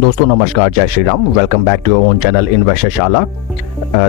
दोस्तों नमस्कार, जय Shri Ram. Welcome back to your own channel Investorshala.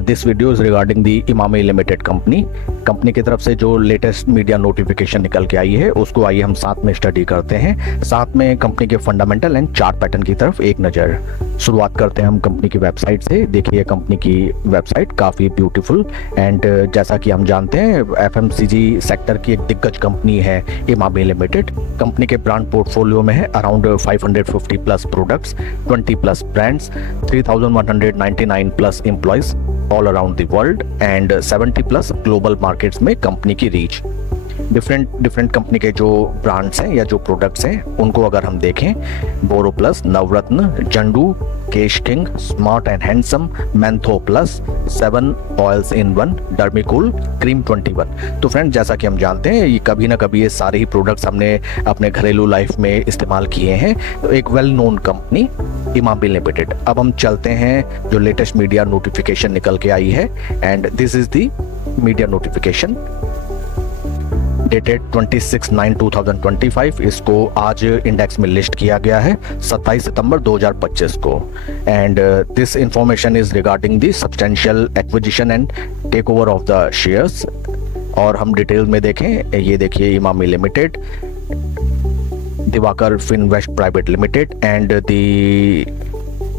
This video is regarding the Emami limited company की तरफ से जो लेटेस्ट मीडिया नोटिफिकेशन निकल के आई है उसको आइए हम साथ में स्टडी करते हैं। साथ में कंपनी के फंडामेंटल एंड चार्ट पैटर्न की तरफ एक नज़र। शुरुआत करते हैं हम कंपनी की वेबसाइट से। देखिए कंपनी की वेबसाइट काफ़ी ब्यूटीफुल एंड जैसा कि हम जानते हैं एफएमसीजी सेक्टर की एक दिग्गज कंपनी है इमामी लिमिटेड। कंपनी के ब्रांड पोर्टफोलियो में है around 550 plus products, 20 plus brands, 3199 plus employees all around the world and 70 plus global markets में कंपनी की रीच। डिफरेंट कंपनी के जो ब्रांड्स हैं या जो प्रोडक्ट्स हैं उनको अगर हम देखें, Boro Plus, Navratna, Zandu, Kesh King, Smart and Handsome, Mentho Plus, 7 oils in 1, Dermicool, cream 21। तो फ्रेंड्स जैसा कि हम जानते हैं ये कभी ना कभी ये सारे ही प्रोडक्ट्स हमने अपने घरेलू लाइफ में इस्तेमाल किए हैं। तो एक well known company Emami limited. अब हम चलते हैं जो लेटेस्ट मीडिया नोटिफिकेशन निकल के आई है and this is the media notification dated 26/9/2025। इसको आज इंडेक्स में लिस्ट किया गया है 27 सितंबर 2025 को and this information is regarding the substantial acquisition and take over of the shares. और हम डिटेल में देखें, ये देखिए Emami limited, Diwakar Finvest private limited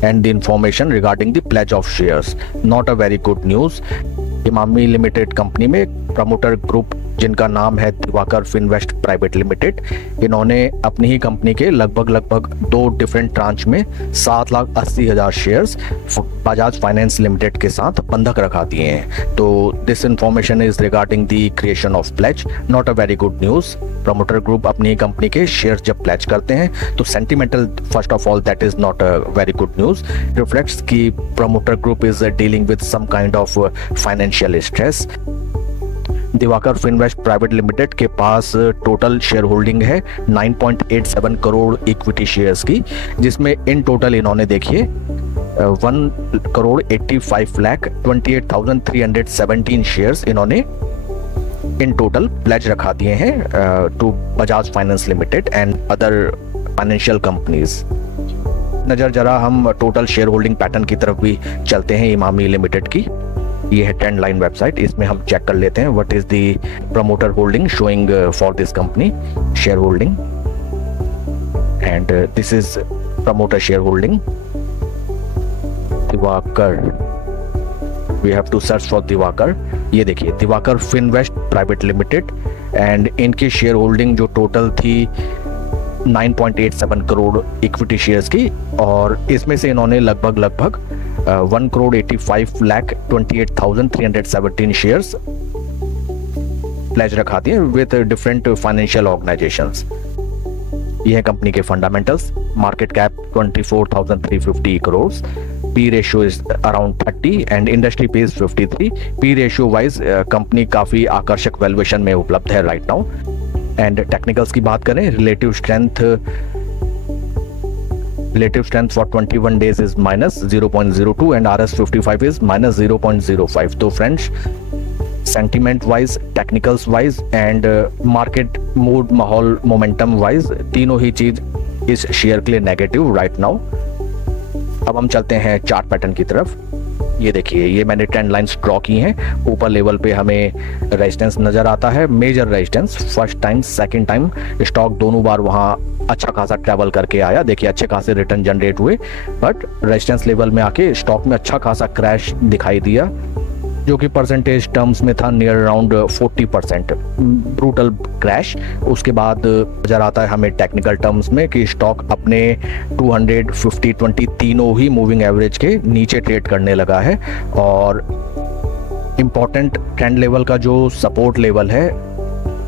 and the information regarding the pledge of shares. Not a very good news. Emami limited company में promoter group जिनका नाम है दिवाकर फिनवेस्ट प्राइवेट लिमिटेड, इन्होंने अपनी ही कंपनी के लगभग 2 डिफरेंट ट्रांच में 7,80,000 शेयर्स बजाज फाइनेंस लिमिटेड के साथ बंधक रखा दिए हैं। तो this information is regarding the creation of pledge, not a very good news. Promoter group अपनी ही कंपनी के शेयर्स जब प्लेज करते हैं तो sentimental first of all that is not a very good news. Reflects कि promoter group is dealing with some kind of financial stress. Diwakar Finvest private limited के पास टोटल शेयर होल्डिंग है 9.87 crore equity shares की, जिसमें in total इन्होंने देखिए 1,85,28,317 shares इन्होंने in total pledge रखा दिए हैं to Bajaj finance limited and other financial companies. नजर जरा हम टोटल शेयर होल्डिंग पैटर्न की तरफ भी चलते हैं इमामी लिमिटेड की। ये है 10 लाइन वेबसाइट, इसमें हम चेक कर लेते हैं what is the promoter holding showing for this company share holding and this is promoter share holding Diwakar. We have to search for Diwakar. ये देखिए Diwakar Finvest private limited and इनकी शेयर होल्डिंग जो total थी 9.87 करोड़ इक्विटी शेयर्स की, और इसमें से इन्होंने लगभग 1,85,28,317 शेयर्स प्लेज रखा दिए विद डिफरेंट फाइनेंशियल ऑर्गेनाइजेशंस। ये है कंपनी के fundamentals. Market cap 24,350 crore, P ratio is around 30 and industry PE is 53। P ratio wise company काफी आकर्षक वैल्यूएशन में उपलब्ध है राइट नाउ। एंड टेक्निकल्स की बात करें, relative strength for 21 days is -0.02 and RS55 is -0.05। तो friends sentiment wise, technicals wise and market mood, माहौल, मोमेंटम वाइज तीनों ही चीज इस शेयर के लिए नेगेटिव राइट नाउ। अब हम चलते हैं चार्ट पैटर्न की तरफ। ये देखिए, ये मैंने 10 लाइन्स ड्रॉ की हैं। ऊपर लेवल पे हमें रेजिस्टेंस नजर आता है, major resistance. First time, second time stock दोनों बार वहां अच्छा खासा ट्रैवल करके आया। देखिए अच्छे खासे रिटर्न जनरेट हुए, बट रेजिस्टेंस लेवल में आके स्टॉक में अच्छा खासा क्रैश दिखाई दिया, जो कि परसेंटेज टर्म्स में था नियर अराउंड 40%, ब्रूटल क्रैश। उसके बाद नजर आता है हमें टेक्निकल टर्म्स में कि स्टॉक अपने 200, 50, 20 तीनों ही मूविंग एवरेज के नीचे ट्रेड करने लगा है। और इम्पॉर्टेंट ट्रेंड लेवल का जो सपोर्ट लेवल है,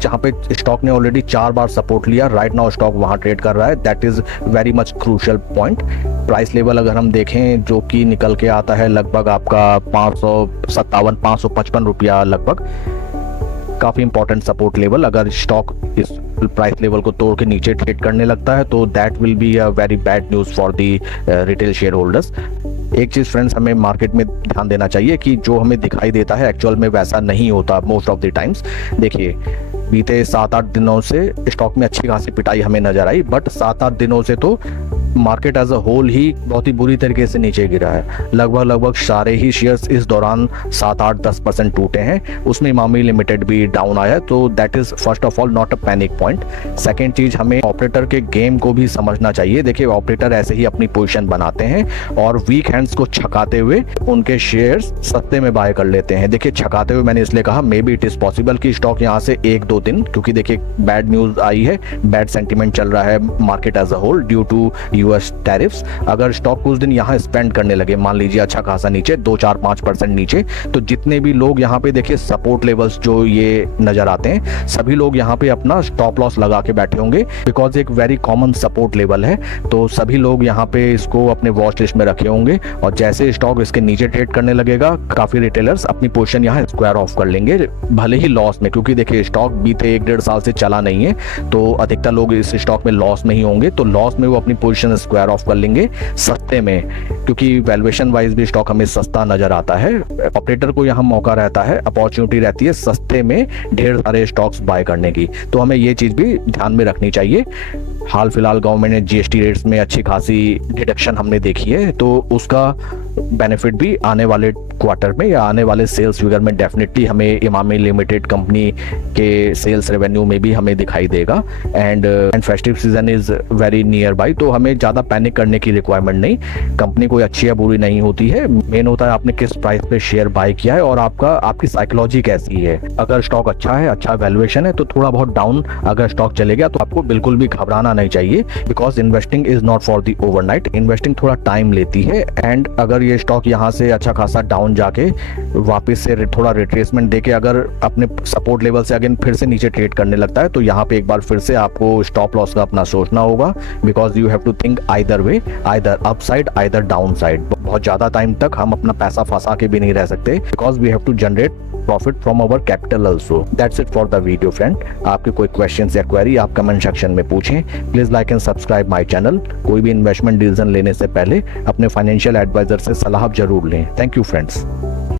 जहाँ पे स्टॉक ने ऑलरेडी 4 बार सपोर्ट लिया, राइट नाउ स्टॉक वहाँ ट्रेड कर रहा है। That is very much crucial point. Price level अगर हम देखें जो कि निकल के आता है लगभग आपका 557-555 रुपया लगभग, काफ़ी इंपॉर्टेंट सपोर्ट लेवल। अगर स्टॉक इस प्राइस लेवल को तोड़ के नीचे ट्रेड करने लगता है तो that will be a very bad news for the retail share holders. एक चीज़ फ्रेंड्स हमें मार्केट में ध्यान देना चाहिए कि जो हमें दिखाई देता है एक्चुअल में वैसा नहीं होता मोस्ट ऑफ द टाइम्स। देखिए बीते 7-8 दिनों से स्टॉक में अच्छी खासी पिटाई हमें नजर आई, बट 7-8 दिनों से तो मार्केट एज अ होल ही बहुत ही बुरी तरीके से नीचे गिरा है। लगभग सारे ही शेयर्स इस दौरान 7-8-10% टूटे हैं। उसमें इमामी लिमिटेड भी डाउन आया, तो that is first of all not a panic point. Second चीज, हमें ऑपरेटर के गेम को भी समझना चाहिए। देखिए, ऑपरेटर ऐसे ही अपनी पोजीशन बनाते हैं और वीक हैंड्स को छकाते हुए उनके शेयर्स सस्ते में बाय कर लेते हैं। देखिए, छकाते हुए मैंने इसलिए कहा, may be it is possible कि स्टॉक यहाँ से 1-2 दिन, क्योंकि देखिए बैड न्यूज आई है, बैड सेंटीमेंट चल रहा है market as a whole due to US tariffs. अगर स्टॉक कुछ दिन यहाँ स्पेंड करने लगे, मान लीजिए अच्छा खासा नीचे 2-4-5% नीचे, तो जितने भी लोग यहाँ पे देखिए सपोर्ट लेवल्स जो ये नजर आते हैं, सभी लोग यहाँ पे अपना स्टॉप लॉस लगा के बैठे होंगे, बिकॉज एक वेरी कॉमन सपोर्ट लेवल है। तो सभी लोग यहाँ पे इसको अपने वॉच लिस्ट में रखे होंगे और जैसे स्टॉक इसके नीचे ट्रेड करने लगेगा, काफी रिटेलर्स अपनी पोजीशन यहाँ स्क्वायर ऑफ कर लेंगे, भले ही लॉस में, क्योंकि देखिए स्टॉक बीते 1-1.5 साल से चला नहीं है, तो अधिकतर लोग इस स्टॉक में लॉस में ही होंगे। तो लॉस में वो अपनी पोजीशन स्क्वायर ऑफ कर लेंगे सस्ते में, क्योंकि वैल्यूएशन वाइज भी स्टॉक हमें सस्ता नजर आता है। ऑपरेटर को यहाँ मौका रहता है, अपॉर्चुनिटी रहती है सस्ते में ढेर सारे स्टॉक्स बाय करने की। तो हमें ये चीज भी ध्यान में रखनी चाहिए। हाल फिलहाल गवर्नमेंट ने जीएसटी रेट्स में अच्छी खासी डिडक्शन हमने देखी है, तो उसका बेनिफिट भी आने वाले क्वार्टर में या आने वाले सेल्स फिगर में डेफिनेटली हमें इमामी लिमिटेड कंपनी के सेल्स रेवेन्यू में भी हमें दिखाई देगा। And festive season is very near by, तो हमें ज़्यादा पैनिक करने की रिक्वायरमेंट नहीं। कंपनी कोई अच्छी या बुरी नहीं होती है, मेन होता है आपने किस प्राइस पे शेयर बाय किया है और आपकी साइकोलॉजी कैसी है। अगर स्टॉक अच्छा है, अच्छा वैल्यूएशन है, तो थोड़ा बहुत डाउन अगर स्टॉक चले गया तो आपको बिल्कुल भी घबराना नहीं चाहिए, because investing is not for the overnight. Investing थोड़ा टाइम लेती है, एंड अगर ये स्टॉक यहाँ से अच्छा खासा डाउन जाके वापस से थोड़ा रिट्रेसमेंट देके अगर अपने सपोर्ट लेवल से अगेन फिर से नीचे ट्रेड करने लगता है, तो यहाँ पे एक बार फिर से आपको स्टॉप लॉस का अपना सोचना होगा, because you have to think either way, either upside either downside. बहुत ज्यादा टाइम तक हम अपना पैसा फंसा के भी नहीं रह सकते, because we have to generate profit from our capital also. That's it for the video friend. आपके कोई क्वेश्चन या क्वेरी आप कमेंट सेक्शन में पूछें। Please like and subscribe my channel. कोई भी इन्वेस्टमेंट डिसीजन लेने से पहले अपने फाइनेंशियल एडवाइजर से सलाह जरूर लें। Thank you friends.